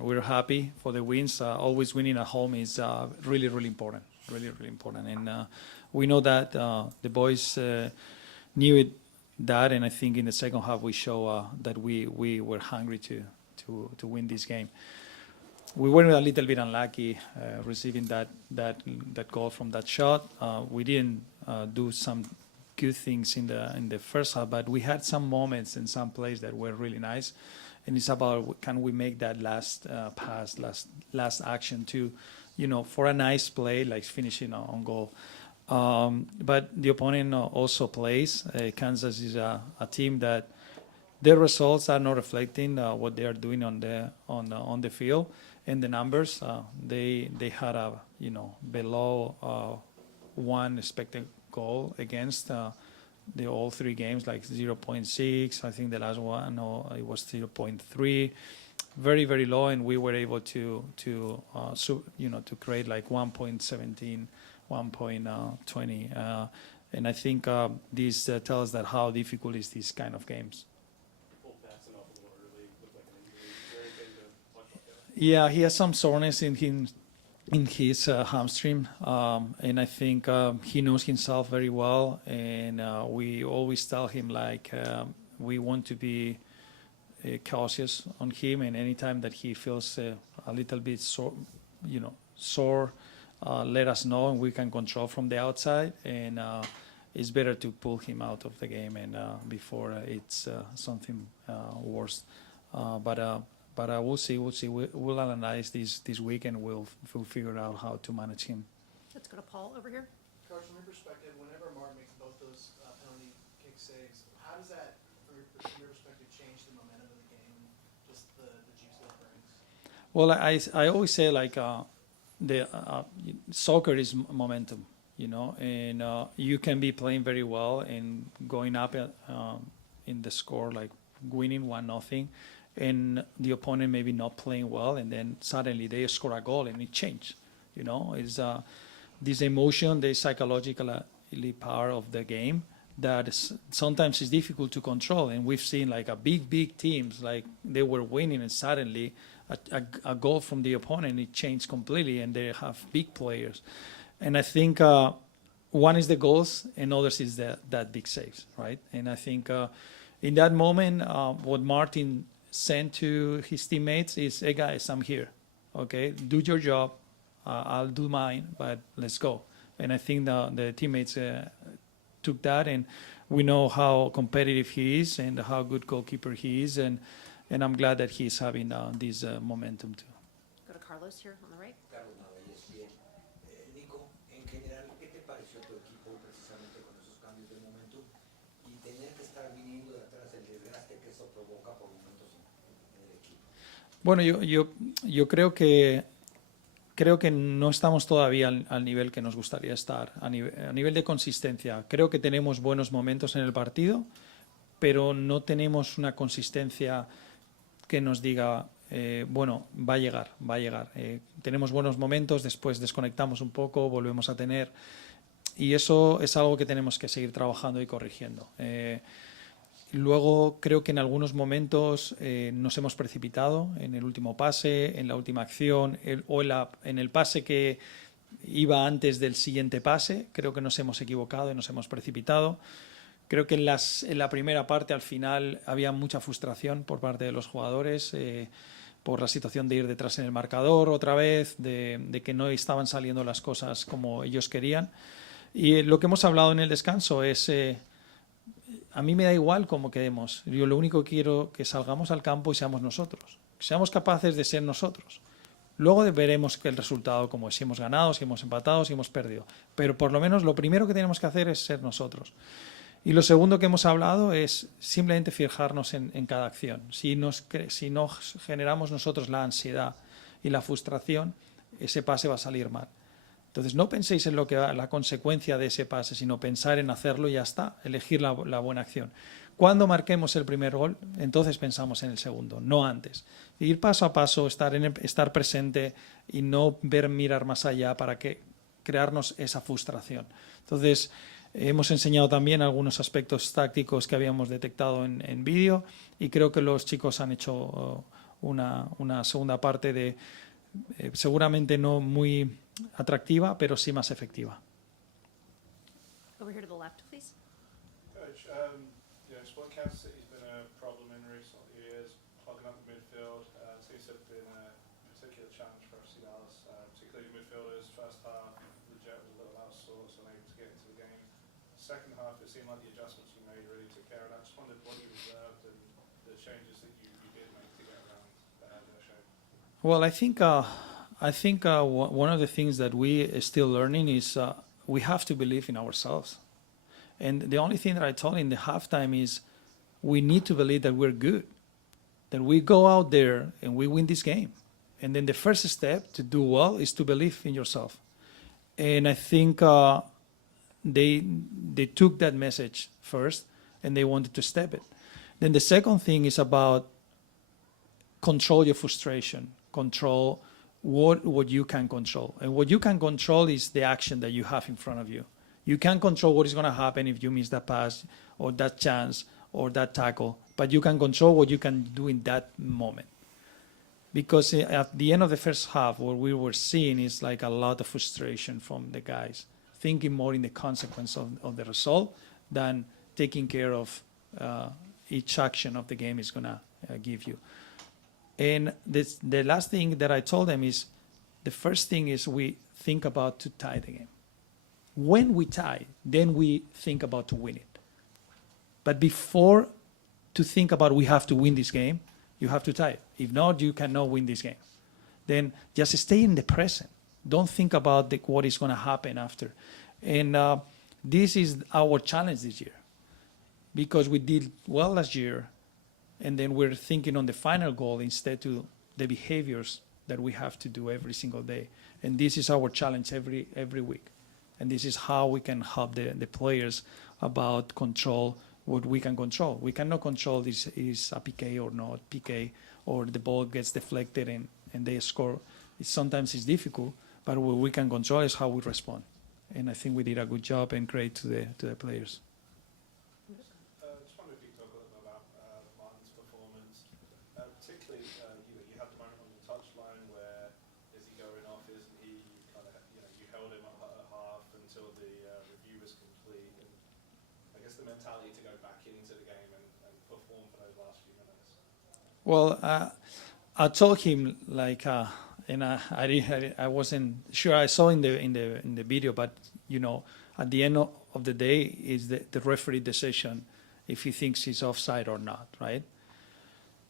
We're happy for the wins. Always winning at home is really, really important. Really, really important. And we know that the boys knew that, and I think in the second half we show that we were hungry to win this game. We were a little bit unlucky receiving that goal from that shot. We didn't do some good things in the first half, but we had some moments and some plays that were really nice. And it's about, can we make that last pass, last action to, for a nice play, like finishing on goal. But the opponent also plays. Kansas is a team that their results are not reflecting what they are doing on the field and the numbers. They had a below one expected goal against the all three games, like 0.6. I think the last one it was 0.3. Very, very low, and we were able to create like 1.17, 1.20, and I think this tells that how difficult is these kind of games. Yeah, he has some soreness in his hamstring, and I think he knows himself very well, and we always tell him we want to be cautious on him, and anytime that he feels a little bit sore, let us know, and we can control from the outside, and it's better to pull him out of the game and before it's something worse. But we'll see. We'll analyze this week, and we'll figure out how to manage him. Let's go to Paul over here. Coach, from your perspective, whenever Martin makes both those penalty kick saves, how does that, from your perspective, change the momentum of the game and just the juice that it brings? Well, I always say soccer is momentum, and you can be playing very well and going up in the score, like winning 1-0. And the opponent maybe not playing well, and then suddenly they score a goal and it changed. It's this emotion, the psychological power of the game that sometimes is difficult to control. And we've seen like a big teams, like they were winning, and suddenly a goal from the opponent, it changed completely, and they have big players. And I think one is the goals, and others is that big saves, right? And I think in that moment, what Martin sent to his teammates is, hey guys, I'm here, okay, do your job, I'll do mine, but let's go. And I think the teammates took that, and we know how competitive he is and how good goalkeeper he is, and I'm glad that he's having this momentum too. Go to Carlos here on the right. Nico, en general, ¿qué te pareció tu equipo precisamente con esos cambios de momento y tener que estar viniendo de atrás, el desgaste que eso provoca por momentos en el equipo? Bueno, yo creo que no estamos todavía al nivel que nos gustaría estar, a nivel de consistencia. Creo que tenemos buenos momentos en el partido, pero no tenemos una consistencia que nos diga, va a llegar. Tenemos buenos momentos, después desconectamos un poco, volvemos a tener, y eso es algo que tenemos que seguir trabajando y corrigiendo. Luego creo que en algunos momentos nos hemos precipitado en el último pase, en la última acción, en el pase que iba antes del siguiente pase. Creo que nos hemos equivocado y nos hemos precipitado. Creo que en la primera parte, al final, había mucha frustración por parte de los jugadores por la situación de ir detrás en el marcador otra vez, de que no estaban saliendo las cosas como ellos querían. Y lo que hemos hablado en el descanso es... a mí me da igual cómo quedemos. Yo lo único que quiero es que salgamos al campo y seamos nosotros. Que seamos capaces de ser nosotros. Luego veremos el resultado, como si hemos ganado, si hemos empatado, si hemos perdido. Pero por lo menos lo primero que tenemos que hacer es ser nosotros. Y lo segundo que hemos hablado es simplemente fijarnos en cada acción. Si no generamos nosotros la ansiedad y la frustración, ese pase va a salir mal. Entonces no penséis en la consecuencia de ese pase, sino pensar en hacerlo y ya está, elegir la buena acción. Cuando marquemos el primer gol, entonces pensamos en el segundo, no antes. Ir paso a paso, estar presente y no mirar más allá para crearnos esa frustración. Entonces hemos enseñado también algunos aspectos tácticos que habíamos detectado en vídeo, y creo que los chicos han hecho una segunda parte seguramente no muy atractiva, pero sí más efectiva. Over here to the left, please. Coach, spot City's been a problem in recent years, clogging up the midfield. Seems to have been a particular challenge for FC Dallas, particularly midfielders. First half, the Jet was a little out of sorts, unable to get into the game. Second half, it seemed like the adjustments you made really took care of that. Just wondered what you observed and the changes that you did make to get around their shape. Well, I think one of the things that we are still learning is we have to believe in ourselves. And the only thing that I told in the halftime is we need to believe that we're good, that we go out there and we win this game. And then the first step to do well is to believe in yourself. And I think they took that message first and they wanted to step it. Then the second thing is about control your frustration, control what you can control. And what you can control is the action that you have in front of you. You can't control what is going to happen if you miss that pass or that chance or that tackle, but you can control what you can do in that moment. Because at the end of the first half, what we were seeing is like a lot of frustration from the guys, thinking more in the consequence of the result than taking care of each action of the game is going to give you. And the last thing that I told them is, the first thing is we think about to tie the game. When we tie, then we think about to win it. But before to think about we have to win this game, you have to tie it. If not, you cannot win this game. Then just stay in the present. Don't think about what is going to happen after. And this is our challenge this year. Because we did well last year, and then we're thinking on the final goal instead to the behaviors that we have to do every single day. And this is our challenge every week. And this is how we can help the players about control what we can control. We cannot control this is a PK or not PK, or the ball gets deflected and they score. Sometimes it's difficult, but what we can control is how we respond. And I think we did a good job and great to the players. Just wondered if you could talk a little bit about Martin's performance, particularly you had the moment on the touchline where is he going off? Isn't he kind of you held him up at half until the review was complete, and I guess the mentality to go back into the game and perform for those last few minutes. Well, I told him and I wasn't sure. I saw in the video, but at the end of the day is the referee decision if he thinks he's offside or not, right?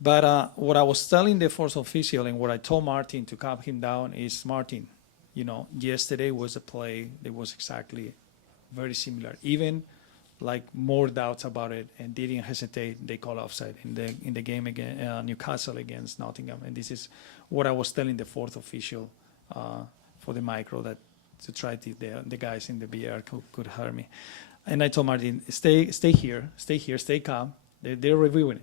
But what I was telling the fourth official and what I told Martin to calm him down is, Martin, yesterday was a play that was exactly very similar, even like more doubts about it, and didn't hesitate. They call offside in the game against Newcastle against Nottingham, and this is what I was telling the fourth official for the micro, that to try to the guys in the BR could hear me. And I told Martin, stay here, stay calm. They're reviewing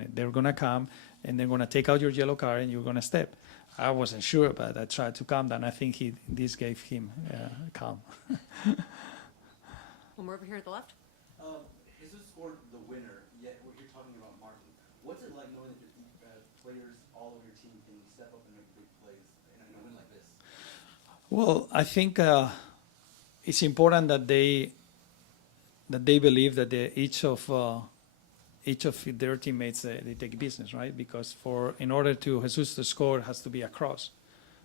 it. They're gonna come and they're gonna take out your yellow card and you're gonna step. I wasn't sure, but I tried to calm down. I think this gave him calm. One more over here to the left. Jesus scored the winner, yet what you're talking about Martin. What's it like knowing that players all over your team can step up and make big plays in a win like this? Well, I think it's important that they believe that each of their teammates they take business, right? Because in order to Jesus to score, it has to be a cross.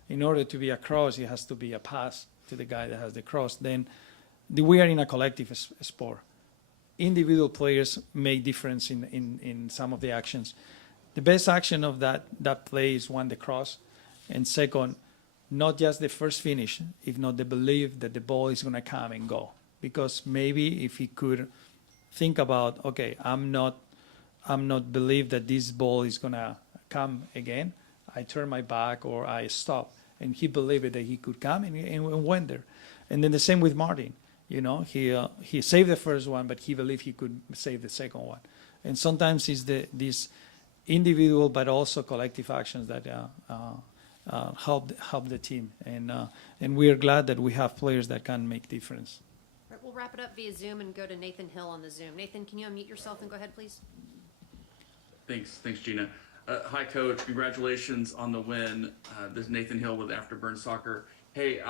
In order to be a cross, it has to be a pass to the guy that has the cross. Then we are in a collective sport. Individual players make difference in some of the actions. The best action of that play is one, the cross, and second, not just the first finish, if not the belief that the ball is going to come and go. Because maybe if he could think about, okay, I'm not believe that this ball is going to come again, I turn my back or I stop. And he believed that he could come and went there. And then the same with Martin. He saved the first one, but he believed he could save the second one. And sometimes it's these individual but also collective actions that help the team. And we are glad that we have players that can make difference. All right, we'll wrap it up via Zoom and go to Nathan Hill on the Zoom. Nathan, can you unmute yourself and go ahead, please? Thanks, Gina. Hi, Coach. Congratulations on the win. This is Nathan Hill with Afterburn Soccer. Hey,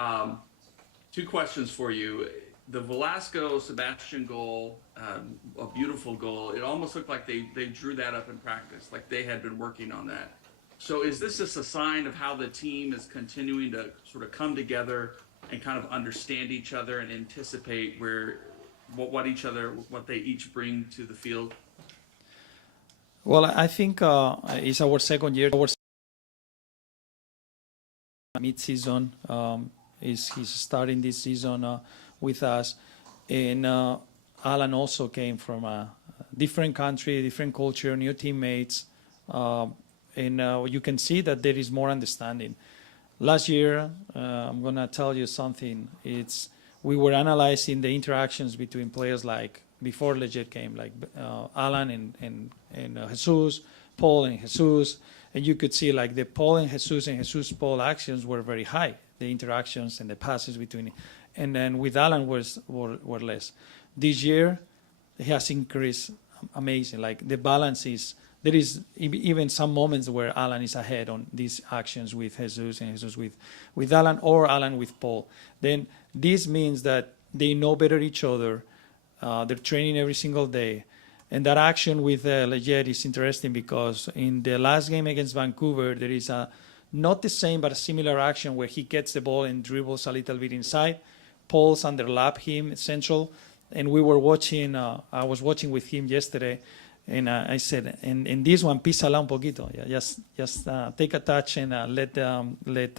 two questions for you. The Velasco Sebastian goal, a beautiful goal. It almost looked like they drew that up in practice, like they had been working on that. So is this just a sign of how the team is continuing to sort of come together and kind of understand each other and anticipate what they each bring to the field? Well, I think it's our second year. Our mid-season he's starting this season with us, and Alan also came from a different country, different culture, new teammates, and you can see that there is more understanding. Last year, I'm gonna tell you something. We were analyzing the interactions between players like before Leggett came, like Alan and Jesus, Paul and Jesus, and you could see like the Paul and Jesus Paul actions were very high. The interactions and the passes between, and then with Alan were less. This year, it has increased amazing. Like the balance is. There is even some moments where Alan is ahead on these actions with Jesus and Jesus with Alan, or Alan with Paul. Then this means that they know better each other. They're training every single day. And that action with Leggett is interesting because in the last game against Vancouver, there is not the same but a similar action where he gets the ball and dribbles a little bit inside. Paul's underlap him central. And we were watching, I was watching with him yesterday. And I said, in this one, písala un poquito. Yeah, just take a touch and let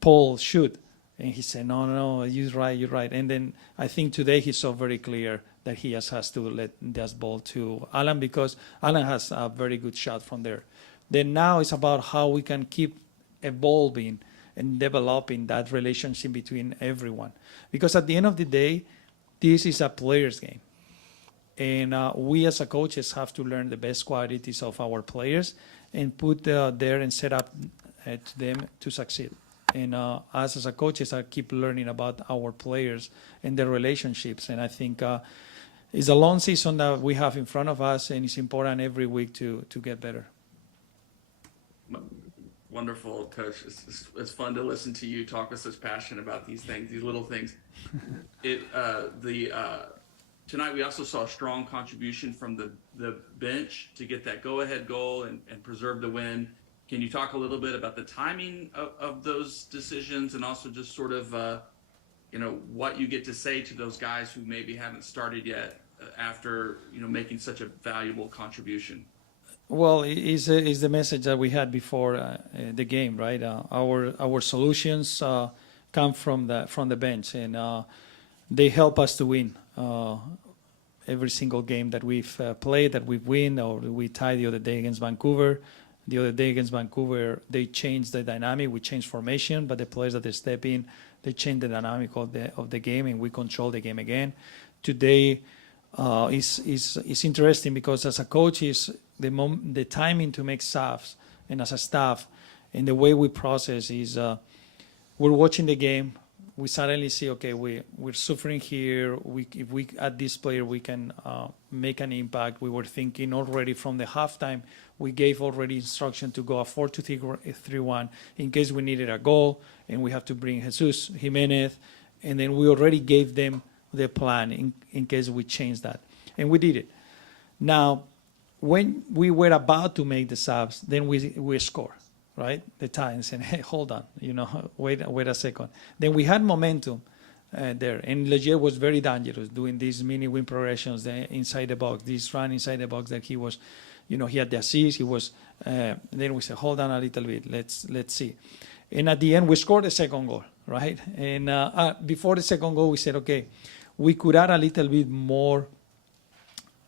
Paul shoot. And he said, no, you're right. And then I think today he saw very clear that he has to let this ball to Alan because Alan has a very good shot from there. Then now it's about how we can keep evolving and developing that relationship between everyone. Because at the end of the day, this is a player's game. And we as a coaches have to learn the best qualities of our players and put there and set up to them to succeed. And us as a coaches, I keep learning about our players and their relationships. And I think it's a long season that we have in front of us, and it's important every week to get better. Wonderful, Coach. It's fun to listen to you talk with such passion about these things, these little things. Tonight we also saw a strong contribution from the bench to get that go-ahead goal and preserve the win. Can you talk a little bit about the timing of those decisions and also just sort of, what you get to say to those guys who maybe haven't started yet after, making such a valuable contribution? Well, it's the message that we had before the game, right? Our solutions come from the bench, and they help us to win. Every single game that we've played, that we've won, or we tied the other day against Vancouver. The other day against Vancouver, they changed the dynamic. We changed formation, but the players that they step in, they change the dynamic of the game, and we control the game again. Today is interesting because as a coach, is the timing to make subs, and as a staff, and the way we process is we're watching the game. We suddenly see, okay, we're suffering here. If we add this player, we can make an impact. We were thinking already from the halftime. We gave already instruction to go a 4-2-3-1 in case we needed a goal, and we have to bring Jesus Jimenez, and then we already gave them the plan in case we change that, and we did it. Now, when we were about to make the subs, then we score. Right, the tie and saying, "Hey, hold on, wait a second." Then we had momentum there, and Leggett was very dangerous doing these mini win progressions inside the box. This run inside the box that he was, he had the assist. He was. Then we said, "Hold on a little bit. Let's see." And at the end, we scored the second goal, right? And before the second goal, we said, "Okay, we could add a little bit more."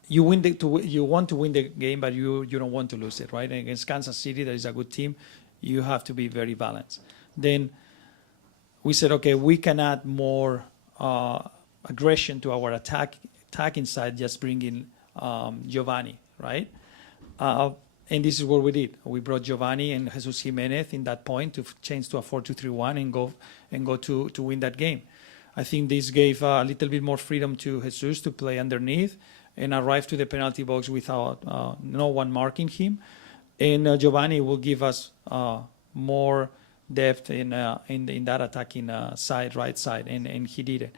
You want to win the game, but you don't want to lose it, right? And against Kansas City, that is a good team. You have to be very balanced. Then we said, okay, we can add more aggression to our attacking side, just bringing Giovanni, right? And this is what we did. We brought Giovanni and Jesus Jimenez in that point to change to a 4-2-3-1 and go to win that game. I think this gave a little bit more freedom to Jesus to play underneath and arrive to the penalty box without no one marking him. and Giovanni will give us more depth in that attacking side, right side, and he did it.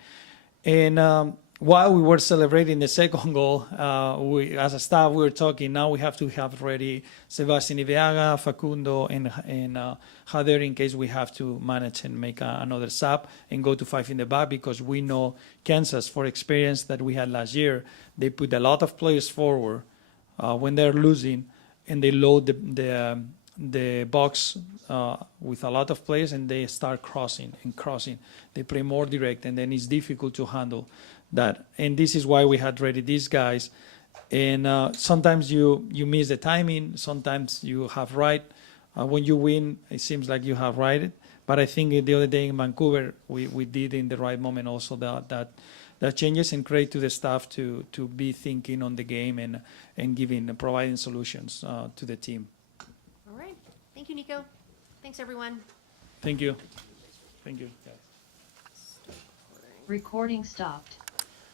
And while we were celebrating the second goal, we, as a staff, we were talking. Now we have to have ready Sebastian Ibeaga, Facundo, and Jader in case we have to manage and make another sub and go to 5 in the back, because we know Kansas, for experience that we had last year, they put a lot of players forward when they're losing, and they load the box with a lot of players, and they start crossing. They play more direct, and then it's difficult to handle that. And this is why we had ready these guys. And sometimes you miss the timing. Sometimes you have right. When you win, it seems like you have right. But I think the other day in Vancouver, we did in the right moment also that changes, and credit to the staff to be thinking on the game and providing solutions to the team. All right. Thank you, Nico. Thanks, everyone. Thank you. Thank you. Recording stopped.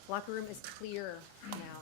Locker room is clear now.